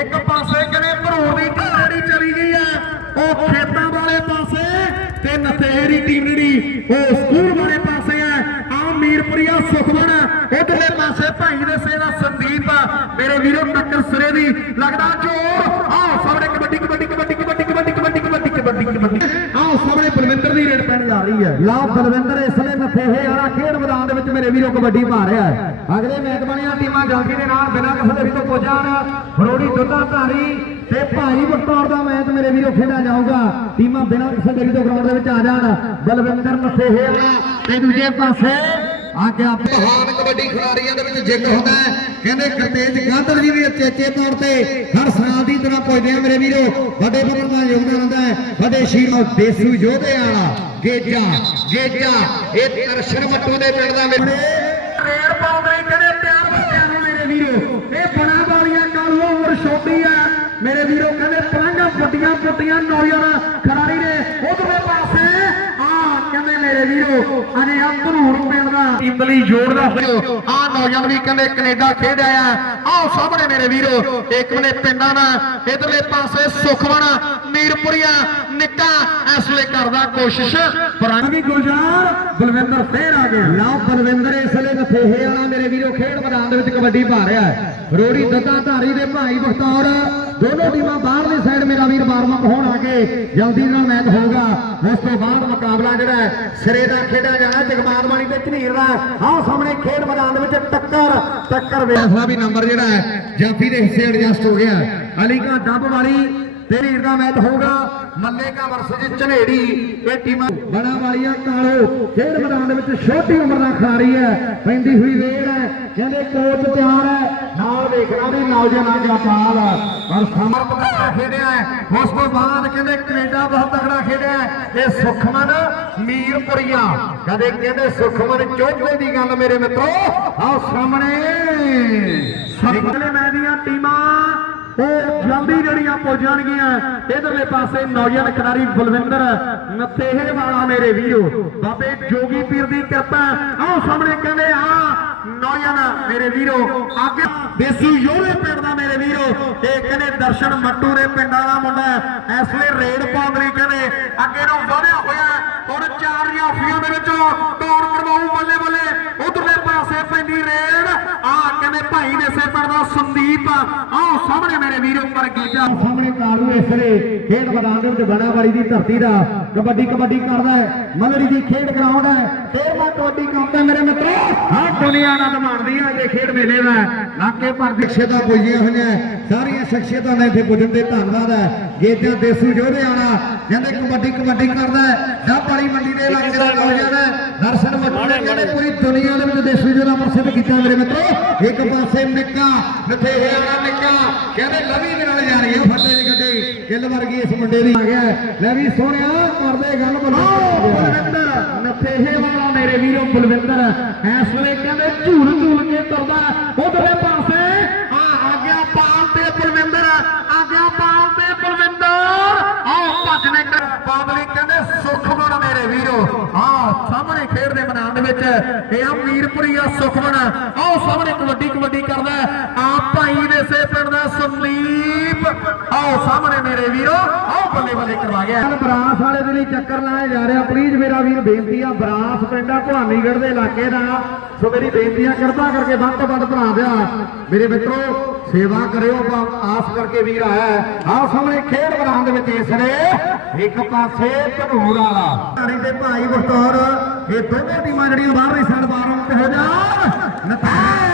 ਇੱਕ ਪਾਸੇ ਕਹਿੰਦੇ ਭਰੂਰ ਦੀ ਟੀਮ ਜਿਹੜੀ ਚਲੀ ਗਈ ਹੈ, ਉਹ ਖੇਤਾਂ ਵਾਲੇ ਪਾਸੇ ਤੇ ਨਥੇਰੀ ਟੀਮ ਜਿਹੜੀ, ਉਹ ਸਕੂਲ ਵਾਲੇ ਪਾਸੇ ਹੈ। ਆ ਮੀਰਪੁਰੀਆ ਸੁਖਮਨ, ਉਧਰਲੇ ਪਾਸੇ ਭਾਈ ਦੇ ਸੇਵਾ ਸੰਦੀਪ, ਮੇਰੇ ਵੀਰੋ ਟੱਕਰ ਸਿਰੇ ਦੀ, ਲੱਗਦਾ ਜੋਰ ਆਹ ਸਾਹਮਣੇ ਕਬੱਡੀ ਕਬੱਡੀ ਕਬੱਡੀ ਕਬੱਡੀ ਕਬੱਡੀ ਕਬੱਡੀ ਕਬੱਡੀ ਕਬੱਡੀ ਕਬੱਡੀ। ਆਹ ਸਾਹਮਣੇ ਬਲਵਿੰਦਰ ਦੀ ਰੇਡ ਪੈਣ ਜਾ ਰਹੀ ਹੈ। ਲਾ ਬਲਵਿੰਦਰ, ਇਸ ਵੇਲੇ ਨਫ਼ੇਹੇ ਵਾਲਾ ਖੇਡ ਮੈਦਾਨ ਦੇ ਵਿੱਚ ਮੇਰੇ ਵੀਰੋ ਕਬੱਡੀ ਪਾ ਰਿਹਾ ਹੈ। ਅਗਲੇ ਮੇਜ਼ਬਾਨੀਆਂ ਟੀਮਾਂ ਜਲਦੀ ਦੇ ਨਾਲ ਬਿਨਾਂ ਕਿਸੇ ਦੇ ਤੋਂ ਪੁੱਜਣ ਫਰੋੜੀ ਦੁੱਧਾ ਧਾਰੀ ਤੇ ਭਾਈ ਬਖਤੌਰ ਦਾ ਮੈਚ ਮੇਰੇ ਵੀਰੋ ਖੇਡਿਆ ਜਾਊਗਾ। ਟੀਮਾਂ ਬਿਨਾਂ ਕਿਸੇ ਦੇ ਤੋਂ ਗਰਾਊਂਡ ਦੇ ਵਿੱਚ ਆ ਜਾਣ। ਬਲਵਿੰਦਰ ਨਥੇਹੇ ਤੇ ਦੂਜੇ ਪਾਸੇ ਆ ਗਿਆ ਮਹਾਨ ਕਬੱਡੀ ਖਿਡਾਰੀਆਂ ਦੇ ਵਿੱਚ ਜ਼ਿਕਰ ਹੁੰਦਾ ਹੈ। ਕਹਿੰਦੇ ਕਰਤੇਜ ਗਾਂਧਰ ਜੀ ਵੀ ਉਚੇਚੇ ਤੌਰ ਤੇ ਹਰ ਸਾਲ ਦੀ ਤਰ੍ਹਾਂ ਪੁੱਜਦੇ ਆ ਮੇਰੇ ਵੀਰੋ। ਵੱਡੇ ਪੱਧਰ ਦਾ ਯੋਗਦਾਨ ਹੁੰਦਾ ਹੈ। ਵੱਡੇ ਸ਼ੀਰ ਦੇਸੂ ਯੋਧੇ ਵਾਲਾ ਗੇਜਾ ਗੇਜਾ, ਇਹ ਦਰਸ਼ਨ ਮੱਟੂ ਦੇ ਪਿੰਡ ਦਾ ਮੇਰੇ ਰੇਡ ਪਾਉਂਦੇ ਕਹਿੰਦੇ ਪਿਆਰ ਬੱਚਿਆਂ ਨੂੰ ਮੇਰੇ ਵੀਰੋ। ਇਹ ਬਣਾ ਵਾਲੀਆਂ ਕਾਲੂ ਉਮਰ ਛੋਟੀ ਆ। ਮੇਰੇ ਵੀਰੋ, ਕਹਿੰਦੇ ਪਲੰਘਾਂ ਪੁੱਟੀਆਂ ਪੁੱਟੀਆਂ, ਨੌਜਵਾਨ ਖਿਡਾਰੀ ਨੇ। ਉਧਰਲੇ ਪਾਸੇ, ਆ ਕਹਿੰਦੇ ਮੇਰੇ ਵੀਰੋ, ਅਜੇ ਆ ਧਨੂਰ ਪਿੰਡ ਦਾ ਇੰਦਲੀ ਜੋੜਦਾ ਹੋਇਆ। ਆ ਨੌਜਵਾਨ ਵੀ ਕਹਿੰਦੇ ਕੈਨੇਡਾ ਖੇਡਿਆ ਆ ਆਹ ਸਾਹਮਣੇ ਮੇਰੇ ਵੀਰੋ, ਇੱਕ ਨੇ ਪਿੰਡਾਂ ਦਾ, ਇਧਰਲੇ ਪਾਸੇ ਸੁਖਵਣ, ਮੀਰਪੁਰੀਆ ਨਿੱਕਾ ਇਸ ਵੇਲੇ ਕਰਦਾ ਕੋਸ਼ਿਸ਼। ਪਰ ਵੀ ਗੁਲਜ਼ਾਰ ਬਲਵਿੰਦਰ ਫੇਰ ਆ ਗਿਆ ਲਓ ਬਲਵਿੰਦਰ ਇਸ ਵੇਲੇ ਨਥੇਹੇ ਵਾਲਾ ਮੇਰੇ ਵੀਰੋ ਖੇਡ ਮੈਦਾਨ ਦੇ ਵਿੱਚ ਕਬੱਡੀ ਪਾ ਰਿਹਾ ਹੈ। ਰੋੜੀ ਦੱਦਾ ਧਾਰੀ ਦੇ ਭਾਈ ਬਖਤੌਰ ਦੋਨੋਂ ਟੀਮਾਂ ਬਾਹਰਲੀ ਸਾਈਡ ਮੇਰਾ ਵੀਰ ਵਾਰਮ ਹੋਣ ਆ ਕੇ ਜਲਦੀ ਨਾਲ ਮੈਚ ਹੋਊਗਾ। ਉਸ ਤੋਂ ਬਾਅਦ ਮੁਕਾਬਲਾ ਜਿਹੜਾ ਸਿਰੇ ਦਾ ਖੇਡਿਆ ਜਾਣਾ ਜਗਮਾਨ ਵਾਲੀ ਤੇ ਝਨੀਰ ਦਾ। ਆਹ ਸਾਹਮਣੇ ਖੇਡ ਮੈਦਾਨ ਦੇ ਵਿੱਚ ਟੱਕਰ ਟੱਕਰ ਵੇ ਫੈਸਲਾ ਵੀ ਨੰਬਰ ਜਿਹੜਾ ਹੈ ਜਾਫੀ ਦੇ ਹਿੱਸੇ ਐਡਜਸਟ ਹੋ ਗਿਆ। ਅਲੀ ਕਾ ਡੱਬ ਵਾਲੀ ਤੇ ਹੀਰ ਦਾ ਮੈਚ ਹੋਊਗਾ। ਮੱਲੇਕਾ ਵਰਸਜ ਝਨੇੜੀ, ਇਹ ਟੀਮਾਂ ਬੜਾ ਵਾਲੀਆਂ ਕਾਲੋ ਖੇਡ ਮੈਦਾਨ ਦੇ ਵਿੱਚ ਛੋਟੀ ਉਮਰ ਦਾ ਖਿਡਾਰੀ ਹੈ। ਪੈਂਦੀ ਹੋਈ ਵੇੜ ਹੈ। ਕਹਿੰਦੇ ਕੋਚ ਤਿਆਰ ਹੈ। ਨਾਲ ਵੇਖਣਾ ਵੀ ਨੌਜਵਾਨ ਜਪਾਲ ਪਰ ਸਮਰ ਖੇਡਿਆ ਉਸ ਤੋਂ ਬਾਅਦ ਕਹਿੰਦੇ ਕੈਨੇਡਾ ਬਹੁਤ ਤਕੜਾ ਖੇਡਿਆ ਹੈ। ਇਹ ਸੁਖਮਨ ਮੀਰਪੁਰੀਆ। ਕਦੇ ਕਹਿੰਦੇ ਸੁਖਮਨ ਚੋਲੇ ਦੀ ਗੱਲ ਮੇਰੇ ਮਿੱਤਰੋ। ਆਹ ਸਾਹਮਣੇ। ਸਾਹਮਣੇ ਮੈਂ ਵੀ ਜਲਦੀ ਜਿਹੜੀਆਂ ਪੁੱਜ ਇਧਰਲੇ ਪਾਸੇ ਨੌਜਵਾਨ ਖਿਡਾਰੀ ਬਲਵਿੰਦਰ ਨਥੇਹੇ ਵਾਲਾ ਮੇਰੇ ਵੀਰੋ, ਬਾਬੇ ਜੋਗੀ ਪੀਰ ਦੀ ਕਿਰਪਾ ਆਹ ਸਾਹਮਣੇ ਕਹਿੰਦੇ ਆ ਨੌਜਵਾਨ ਮੇਰੇ ਵੀਰੋ, ਅੱਗੇ ਦੇਸੂ ਯੋਰੇ ਪਿੰਡ ਦਾ ਮੇਰੇ ਵੀਰੋ, ਇਹ ਕਹਿੰਦੇ ਦਰਸ਼ਨ ਮੱਟੂ ਦੇ ਪਿੰਡਾਂ ਦਾ ਮੁੰਡਾ ਇਸ ਵੇਲੇ ਰੇਡ ਪਾਉਣ ਲਈ ਕਹਿੰਦੇ, ਅੱਗੇ ਨੂੰ ਵਧਿਆ ਹੋਇਆ ਹੈ। ਹੁਣ ਚਾਰ ਜਾਫੀਆਂ ਦੇ ਵਿੱਚੋਂ ਕੌਣ ਕਰਵਾਉ ਬੱਲੇ ਬੱਲੇ ਉਧਰਲੇ ਪਾਸੇ ਪੈਂਦੀ ਰੇਡ ਆ ਕਹਿੰਦੇ ਭਾਈ ਦੇ ਸੇ ਦਾ ਸੰਦੀਪ। ਆਹ ਸਾਹਮਣੇ ਮੇਰੇ ਵੀਰੋ ਪਰ ਗੇਜਾ। ਸਾਹਮਣੇ ਕਾਲੂ ਇਸ ਖੇਡ ਮੈਦਾਨ ਦੇ ਵਿੱਚ ਬੜਾਵਾੜੀ ਦੀ ਧਰਤੀ ਦਾ ਕਬੱਡੀ ਕਬੱਡੀ ਕਰਦਾ ਹੈ। ਮਲੜੀ ਦੀ ਖੇਡ ਗਰਾਊਂਡ ਹੈ। ਫੇਰ ਮੈਂ ਕਬੱਡੀ ਕਰਦਾ ਮੇਰੇ ਮਿੱਤਰੋ ਹਾਂ ਦੁਨੀਆ ਆਨੰਦ ਮਾਣਦੀ ਹੈ। ਇਹ ਖੇਡ ਮੇਲੇ ਦਾ ਲਾਕੇ ਪਰ ਦੀ ਸ਼ਖਸੀਅਤਾਂ ਪੁੱਜੀਆਂ ਹੋਈਆਂ। ਸਾਰੀਆਂ ਸ਼ਖਸੀਅਤਾਂ ਦਾ ਇੱਥੇ ਪੁੱਜਣ ਤੇ ਧੰਨਵਾਦ ਹੈ। ਗੇਜਾਂ ਦੇਸੂ ਯੋਧੇ ਆਣਾ ਕਹਿੰਦੇ ਕਬੱਡੀ ਕਬੱਡੀ ਕਰਦਾ ਹੈ ਡੱਬ ਵਾਲੀ ਮੰਡੀ ਦੇ ਇਲਾਕੇ ਦਾ ਨੌਜਵਾਨ ਹੈ? ਦਰਸ਼ਨ ਮੱਟੂ ਨੇ ਕਹਿੰਦੇ ਪੂਰੀ ਦੁਨੀਆ ਦੇ ਵਿੱਚ ਦੇਸੂ ਯੋਧਾ ਪ੍ਰਸਿੱਧ ਕੀਤਾ ਮੇਰੇ ਮਿੱਤਰੋ। ਇੱਕ ਪਾਸੇ ਨਿੱਕਾ ਨਥੇ ਵਾਲਾ ਨਿੱਕਾ ਕਹਿੰਦੇ ਲਵੀ ਦੇ ਨਾਲ ਜਾ ਰਹੀ ਹੈ ਫੱਟੇ ਦੀ ਗੱਡੀ। ਕਿੱਲ ਵਰਗੀ ਇਸ ਮੁੰਡੇ ਦੀ ਆ ਗਿਆ। ਲੈ ਵੀ ਸੋਹਣਿਆ ਕਰਦੇ ਗੱਲ ਆਹ ਬੋਲੋ ਬਲਵਿੰਦਰ। ਨਥੇਹੇ ਵਾਲਾ ਮੇਰੇ ਵੀਰੋ ਬਲਵਿੰਦਰ। ਇਸ ਵੇਲੇ ਕਹਿੰਦੇ ਝੂਲ ਝੂਲ ਕੇ ਤੁਰਦਾ ਵਿੱਚ। ਇਹ ਆ ਮੀਰਪੁਰੀਆ ਸੁਖਮਨ। ਆਹ ਸਾਹਮਣੇ ਕਬੱਡੀ ਕਬੱਡੀ ਕਰਦਾ ਆ ਭਾਈ ਦੇ ਸੇ ਪਿੰਡ ਦਾ ਸੰਦੀਪ। ਆਹ ਸਾਹਮਣੇ ਮੇਰੇ ਵੀਰੋ ਆਹ ਬੱਲੇ ਬੱਲੇ ਕਰਵਾ ਗਿਆ। ਬਰਾਸ ਵਾਲੇ ਦੇ ਲਈ ਚੱਕਰ ਲਾਇਆ ਜਾ ਰਿਹਾ। ਪਲੀਜ਼ ਮੇਰਾ ਵੀਰ ਬੇਨਤੀ ਆ ਬਰਾਸ ਪਿੰਡਾ ਭਵਾਨੀਗੜ੍ਹ ਦੇ ਇਲਾਕੇ ਦਾ। ਸੋ ਮੇਰੀ ਬੇਨਤੀ ਆ ਕਿਰਪਾ ਕਰਕੇ ਵੱਧ ਤੋਂ ਵੱਧ ਭਰਾ ਦਿਆ। ਮੇਰੇ ਮਿੱਤਰੋ ਸੇਵਾ ਕਰਿਓ ਆਪਾਂ ਆਸ ਕਰਕੇ ਵੀਰ ਆਇਆ ਹੈ। ਆਹ ਸਾਹਮਣੇ ਖੇਡ ਮੈਦਾਨ ਦੇ ਵਿੱਚ ਇਸ ਨੇ ਇੱਕ ਪਾਸੇ ਧਨੂਰ ਵਾਲਾ। ਧਾਰੀ ਤੇ ਭਾਈ ਬਖਤੌਰ ਇਹ ਦੋਵੇਂ ਟੀਮਾਂ ਜਿਹੜੀਆਂ ਬਾਹਰਲੀ ਸਾਈਡ ਬਾਹਰੋਂ ਤੇ ਹੋ ਜਾ। ਨਤਾਸ਼ਾ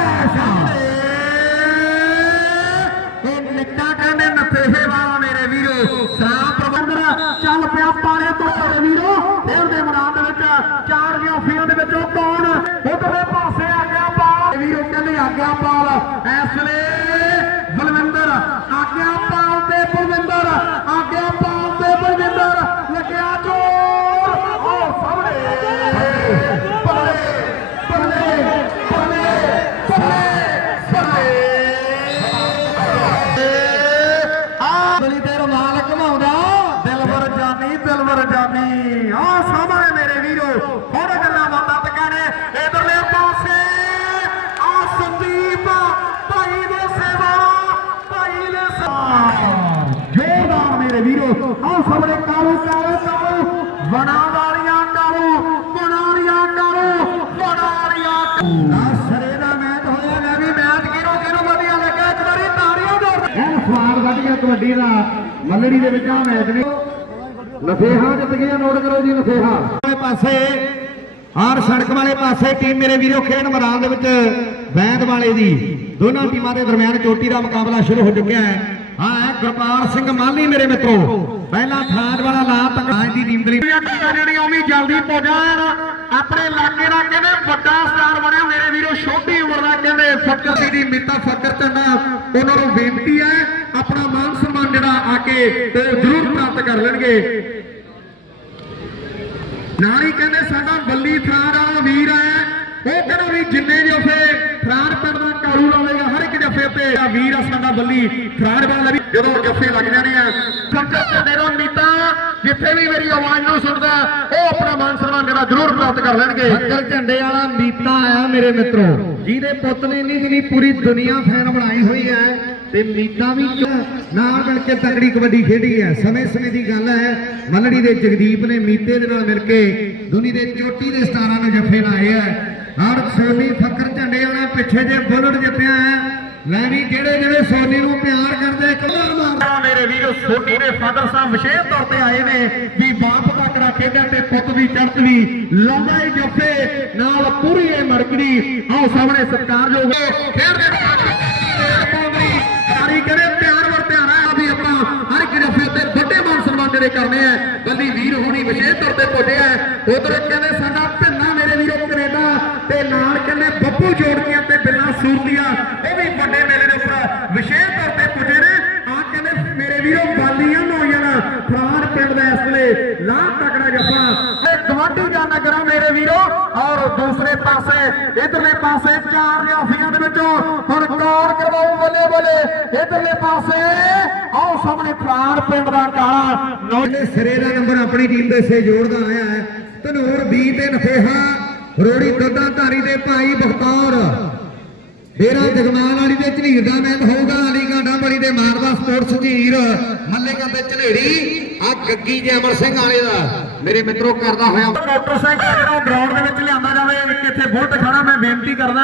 ਆਹ ਸਾਹਮਣੇ ਕਾਲੂ ਕਾਲੂ ਕਾਲੂ ਬਣਾ ਵਾਲੀਆਂ ਕਾਲੂ ਬਣਾ ਵਾਲੀਆਂ ਕਾਲੂ ਬਣਾ ਵਾਲੀਆਂ ਨਾ ਸਰੇ ਦਾ ਮੈਚ ਹੋਇਆ ਲੈ ਵੀ ਮੈਚ ਕਿਹਨੂੰ ਕਿਹਨੂੰ ਵਧੀਆ ਲੱਗਾ ਇੱਕ ਵਾਰੀ ਤਾੜੀਆਂ ਜੋੜ ਇਹ ਸਵਾਦ ਵੱਧ ਗਿਆ ਕਬੱਡੀ ਦਾ ਮੱਲੜੀ ਦੇ ਵਿੱਚ ਆ ਮੈਚ ਨੇ। ਨਫੇਹਾ ਜਿੱਤ ਗਿਆ ਨੋਟ ਕਰੋ ਜੀ ਨਫੇਹਾ। ਵਾਲੇ ਪਾਸੇ ਹਰ ਸੜਕ ਵਾਲੇ ਪਾਸੇ ਟੀਮ ਮੇਰੇ ਵੀਰੋ ਖੇਡ ਮੈਦਾਨ ਦੇ ਵਿੱਚ ਬੈਂਦ ਵਾਲੇ ਦੀ। ਦੋਨਾਂ ਟੀਮਾਂ ਦੇ ਦਰਮਿਆਨ ਚੋਟੀ ਦਾ ਮੁਕਾਬਲਾ ਸ਼ੁਰੂ ਹੋ ਚੁੱਕਿਆ ਹੈ। ਹਾਂ ਗੁਰਪਾਲ ਸਿੰਘ ਮਾਲੀ ਮੇਰੇ ਮਿੱਤਰੋ। ਪਹਿਲਾ ਥਾਜ ਵਾਲਾ ਲਾ ਤੱਕ ਅੱਜ ਦੀ ਲਈ। ਜਿਹੜੀਆਂ ਉਹ ਵੀ ਜਲਦੀ ਜਾਣ ਆਪਣੇ ਇਲਾਕੇ ਦਾ ਕਹਿੰਦੇ ਵੱਡਾ ਸਟਾਰ ਬਣਿਆ ਮੇਰੇ ਵੀਰੋ ਛੋਟੀ ਉਮਰ ਦਾ ਕਹਿੰਦੇ ਫੱਕਰ ਸੀ। ਦੀ ਮਿੱਤਾ ਫੱਕਰ ਝੰਡਾ ਉਹਨਾਂ ਨੂੰ ਬੇਨਤੀ ਹੈ ਆਪਣਾ ਮਾਨ ਸਨਮਾਨ ਜਿਹੜਾ ਆ ਕੇ ਤੇ ਜ਼ਰੂਰ ਪ੍ਰਾਪਤ ਕਰ ਲੈਣਗੇ। ਨਾਲ ਹੀ ਕਹਿੰਦੇ ਸਾਡਾ ਬੱਲੀ ਥਰਾਰ ਵਾਲਾ ਵੀਰ ਹੈ ਉਹ ਕਹਿੰਦਾ ਵੀ ਜਿੰਨੇ ਜਫੇ ਥਰਾਰ ਪਿੰਡ ਦਾ ਕਾਲੂ ਲਾਵੇਗਾ ਹਰ ਇੱਕ ਜਫੇ ਤੇ ਆ ਵੀਰ ਸਾਡਾ ਬੱਲੀ ਥਰਾਰ ਵਾਲਾ ਵੀ ਜਦੋਂ ਜਫੇ ਲੱਗ ਜਾਣੇ ਆ ਕੰਜਰ ਤੇ ਦੇਰੋਂ ਨੀਤਾ, ਜਿੱਥੇ ਵੀ ਮੇਰੀ ਆਵਾਜ਼ ਨੂੰ ਸੁਣਦਾ, ਉਹ ਆਪਣਾ ਮਾਨ ਸਨਮਾਨ ਜਿਹੜਾ ਜ਼ਰੂਰ ਪ੍ਰਾਪਤ ਕਰ ਲੈਣਗੇ। ਹੱਕਰ ਝੰਡੇ ਵਾਲਾ ਮੀਤਾ ਆਇਆ ਮੇਰੇ ਮਿੱਤਰੋ। ਜਿਹਦੇ ਪੁੱਤ ਨੇ ਇੰਨੀ ਜਿਹੜੀ ਪੂਰੀ ਦੁਨੀਆ ਫੈਨ ਬਣਾਈ ਹੋਈ ਹੈ, ਤੇ ਮੀਤਾ ਵੀ ਨਾਲ ਮਿਲ ਕੇ ਤਕੜੀ ਕਬੱਡੀ ਖੇਡੀ ਹੈ? ਸਮੇਂ ਸਮੇਂ ਦੀ ਗੱਲ ਹੈ, ਮੱਲੜੀ ਦੇ ਜਗਦੀਪ ਨੇ ਮੀਤੇ ਦੇ ਨਾਲ ਮਿਲ ਕੇ ਦੁਨੀ ਦੇ ਚੋਟੀ ਦੇ ਸਟਾਰਾਂ ਨੂੰ ਜੱਫੇ ਲਾਏ ਹੈ। ਹਰ ਸੋਨੀ ਫੱਕਰ ਝੰਡੇ ਵਾਲਾ ਪਿੱਛੇ ਜੇ ਬੁਲਟ ਜਿੱਤਿਆ ਹੈ ਲੈ ਵੀ ਜਿਹੜੇ ਜਿਹੜੇ ਸੋਨੀ ਨੂੰ ਪਿਆਰ ਕਰਦੇ ਕਮਾਲ ਮਾਰਦਾ ਮੇਰੇ ਵੀਰੋ, ਸੋਨੀ ਦੇ ਫਾਦਰ ਸਾਹਿਬ ਵਿਸ਼ੇਸ਼ ਤੌਰ ਤੇ ਆਏ ਨੇ ਵੀ ਬਾਪ ਤੱਕੜਾ ਖੇਡਾਂ ਤੇ ਪੁੱਤ ਦੀ ਚੜਤ ਵੀ ਲਾਉਂਦਾ ਹੀ ਜੱਫੇ ਨਾਲ ਪੂਰੀ ਇਹ ਮੜਕੜੀ ਆਓ ਸਾਹਮਣੇ ਸਤਿਕਾਰਯੋਗ ਖੇਡ ਦੇ ਪਾਉਂਦੀ ਸਾਰੀ ਕਰੇ। ਪਿਆਰ ਵਰਤਿਆਰਾ ਆ ਵੀ ਆਪਾਂ ਹਰ ਇੱਕ ਜੱਫੇ ਤੇ ਵੱਡੇ ਮਾਨ ਸਨਮਾਨ ਜਿਹੜੇ ਕਰਨੇ ਆ। ਬੱਲੀ ਵੀਰ ਹੋਣੀ ਵਿਸ਼ੇਸ਼ ਤੌਰ ਤੇ ਪੁੱਜਿਆ ਉਧਰ ਕਹਿੰਦੇ ਸਾਡਾ ਭਿੰਨਾ ਮੇਰੇ ਵੀਰੋ ਕੈਨੇਡਾ ਤੇ ਨਾਲ ਕਹਿੰਦੇ ਬੱਬੂ ਜੋੜਕੀਆਂ ਤੇ ਬਿੱਲਾ ਸੂਰਤੀਆ ਇਹ ਵੀ ਵੱਡੇ ਮੇਲੇ ਦੇ ਉੱਪਰ ਵਿਸ਼ੇਸ਼ ਤੌਰ ਤੇ ਪੁੱਜੇ ਨੇ ਆ ਕਹਿੰਦੇ ਮੇਰੇ ਵੀਰੋ ਬਾਲੀਆਂ ਨੌਜਵਾਨ ਫਰਾਨ ਪਿੰਡ ਦਾ ਇਸ ਵੇਲੇ ਲਾ ਤਕੜਾ ਜੱਫਾ ਇਹ ਗਵਾਂਢੀ ਦਾ ਨਗਰਾ ਮੇਰੇ ਵੀਰੋ ਔਰ ਦੂਸਰੇ ਪਾਸੇ, ਇਧਰਲੇ ਪਾਸੇ ਚਾਰ ਲਿਆਫੀਆਂ ਦੇ ਵਿੱਚੋਂ ਹੁਣ ਕੌਣ ਕਰਵਾਉ ਬੱਲੇ ਬੱਲੇ ਇਧਰਲੇ ਪਾਸੇ ਆਓ ਸਾਹਮਣੇ ਫਰਾਨ ਪਿੰਡ ਦਾ ਕਾਲਾ ਨੌਜਵਾਨ ਸਿਰੇ ਦਾ ਨੰਬਰ ਆਪਣੀ ਟੀਮ ਦੇ ਸਹਿਯੋਗ ਦਾ ਆਇਆ ਹੈ। ਧਨੂਰ 20 ਤੇ ਨਫੇਹਾ, ਰੋੜੀ ਦੁੱਧਾ ਧਾਰੀ ਦੇ ਭਾਈ ਬਖਤੌਰ। ਡੇਰਾ ਜਗਮਾਨ ਵਾਲੀ ਦੇ ਝਨੀਰ ਦਾ ਮੈਚ ਹੋਊਗਾ ਅਲੀ ਗਾਂਡਾ ਬੜੀ ਦੇ ਮਾਰਦਾ ਸਪੋਰਟਸ ਝੀਰ ਮੱਲੇਗਾ ਤੇ ਝਨੇੜੀ ਆ ਗੱਗੀ ਜੇ ਅਮਰ ਸਿੰਘ ਵਾਲੇ ਦਾ। ਮੇਰੇ ਮਿੱਤਰੋ, ਕਰਦਾ ਹੋਇਆ ਮੋਟਰਸਾਈਕਲ ਜਿਹੜਾ ਗਰਾਊਂਡ ਦੇ ਵਿੱਚ ਲਿਆਂਦਾ ਜਾਵੇ ਕਿੱਥੇ ਬੁਲਟ ਖੜਾ, ਮੈਂ ਬੇਨਤੀ ਕਰਦਾ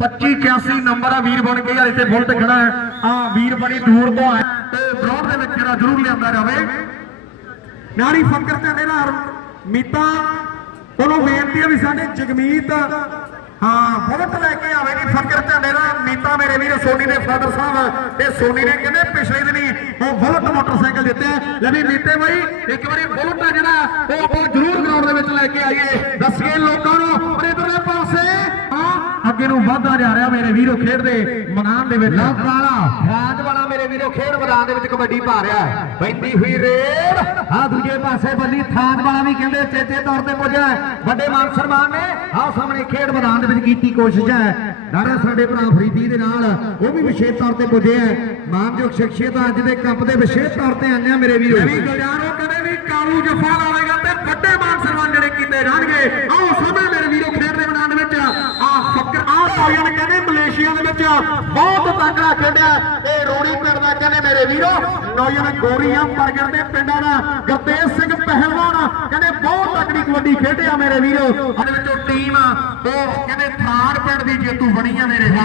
25 81 ਨੰਬਰ ਆ ਵੀਰ ਬਣ ਕੇ ਆ ਇੱਥੇ ਬੁਲਟ ਖੜਾ ਹੈ। ਆ ਵੀਰ ਬੜੀ ਦੂਰ ਤੋਂ ਆਇਆ। ਤੇ ਗਰਾਊਂਡ ਦੇ ਵਿੱਚ ਜਿਹੜਾ ਜ਼ਰੂਰ ਲਿਆਂਦਾ ਜਾਵੇ। ਨਾਰੀ ਫਕਰ ਤੇ ਨਾਲ ਮੀਤਾ ਉਹਨੂੰ ਬੇਨਤੀ ਆ ਵੀ ਸਾਡੇ ਜਗਮੀਤ ਹਾਂ ਬੁਲਟ ਲੈ ਕੇ ਆਵੇਗੀ ਫਕਰ ਝੰਡੇ ਦਾ। ਮੀਤਾ ਮੇਰੇ ਵੀਰ, ਸੋਨੀ ਦੇ ਫਾਦਰ ਸਾਹਿਬ ਤੇ ਸੋਨੀ ਨੇ ਕਹਿੰਦੇ ਪਿਛਲੇ ਦਿਨੀ ਉਹ ਬੁਲਟ ਮੋਟਰਸਾਈਕਲ ਦਿੱਤੇ ਲੈ ਵੀ ਮੀਤੇ ਬਾਈ, ਇੱਕ ਵਾਰੀ ਬੁਲਟ ਆ ਜਿਹੜਾ, ਉਹ ਆਪਾਂ ਜ਼ਰੂਰ ਗਰਾਊਂਡ ਦੇ ਵਿੱਚ ਲੈ ਕੇ ਆਈਏ। ਦੱਸੀਏ ਲੋਕਾਂ ਨੂੰ, ਪਰ ਇਧਰਲੇ ਪਾਸੇ, ਹਾਂ, ਅੱਗੇ ਨੂੰ ਵਧਦਾ ਜਾ ਰਿਹਾ ਮੇਰੇ ਵੀਰੋ ਖੇਡਦੇ ਮੈਦਾਨ ਦੇ ਵਿੱਚ। ਲਵ ਵਾਲਾ। ਵੀਰੋ, ਖੇਡ ਮੈਦਾਨ ਦੇ ਵਿੱਚ ਕਬੱਡੀ ਪਾ ਰਿਹਾ ਹੈ। ਪੈਂਦੀ ਹੋਈ ਰੇਡ। ਆ ਦੂਜੇ ਪਾਸੇ ਬੱਲੀ ਥਾਨ ਵਾਲਾ ਵੀ ਕਹਿੰਦੇ ਚੇਤੇ ਤੌਰ ਤੇ ਪੁੱਜਿਆ ਵੱਡੇ ਮਾਨ ਸਨਮਾਨ ਨੇ। ਆਹ ਸਾਹਮਣੇ ਖੇਡ ਮੈਦਾਨ ਦੇ ਵਿੱਚ ਕੀਤੀ ਕੋਸ਼ਿਸ਼ ਹੈ। ਨਾਰਾ ਸਾਡੇ ਭਰਾ ਫਰੀਦੀ ਦੇ ਨਾਲ, ਉਹ ਵੀ ਵਿਸ਼ੇਸ਼ ਤੌਰ ਤੇ ਪੁੱਜੇ ਹੈ। ਮਾਨਯੋਗ ਸ਼ਖਸੀਅਤ ਅੱਜ ਦੇ ਕੱਪ ਦੇ ਵਿਸ਼ੇਸ਼ ਤੌਰ ਤੇ ਆਉਂਦੇ ਮੇਰੇ ਵੀਰੋ। ਵੀ ਗੁਲਜ਼ਾਰੋ ਕਹਿੰਦੇ ਵੀ ਕਾਲੂ ਜਫਾ ਲਾਵੇਗਾ ਤੇ ਵੱਡੇ ਮਾਨ ਸਨਮਾਨ ਜਿਹੜੇ ਕੀਤੇ ਜਾਣਗੇ। ਆਓ ਸਾਹਮਣੇ ਮੇਰੇ ਵੀਰੋ ਖੇਡ ਦੇ ਮੈਦਾਨ ਦੇ ਵਿੱਚ ਆ ਫਕਰ ਆ ਨੌਜਵਾਨ ਕਹਿੰਦੇ ਦੇ ਵਿੱਚ ਬਹੁਤ ਤਕੜਾ ਖੇਡਿਆ ਇਹ ਰੋੜੀ ਪਿੰਡ ਦਾ ਕਹਿੰਦੇ ਮੇਰੇ ਵੀਰੋ। ਨੌਜਵਾਨ ਗੋਰੀਆਂ ਪ੍ਰਗਟ ਦੇ ਪਿੰਡਾਂ ਦਾ ਗੁਰਤੇਜ ਸਿੰਘ ਪਹਿਲਵਾਨ ਕਹਿੰਦੇ ਬਹੁਤ ਤਕੜੀ ਕਬੱਡੀ ਖੇਡਿਆ ਮੇਰੇ ਵੀਰੋ। ਇਹਦੇ ਵਿੱਚੋਂ ਟੀਮ ਉਹ ਕਹਿੰਦੇ ਥਾਰ ਪਿੰਡ ਦੀ ਜੇਤੂ ਬਣੀ ਆ ਮੇਰੇ ਵੀਰੋ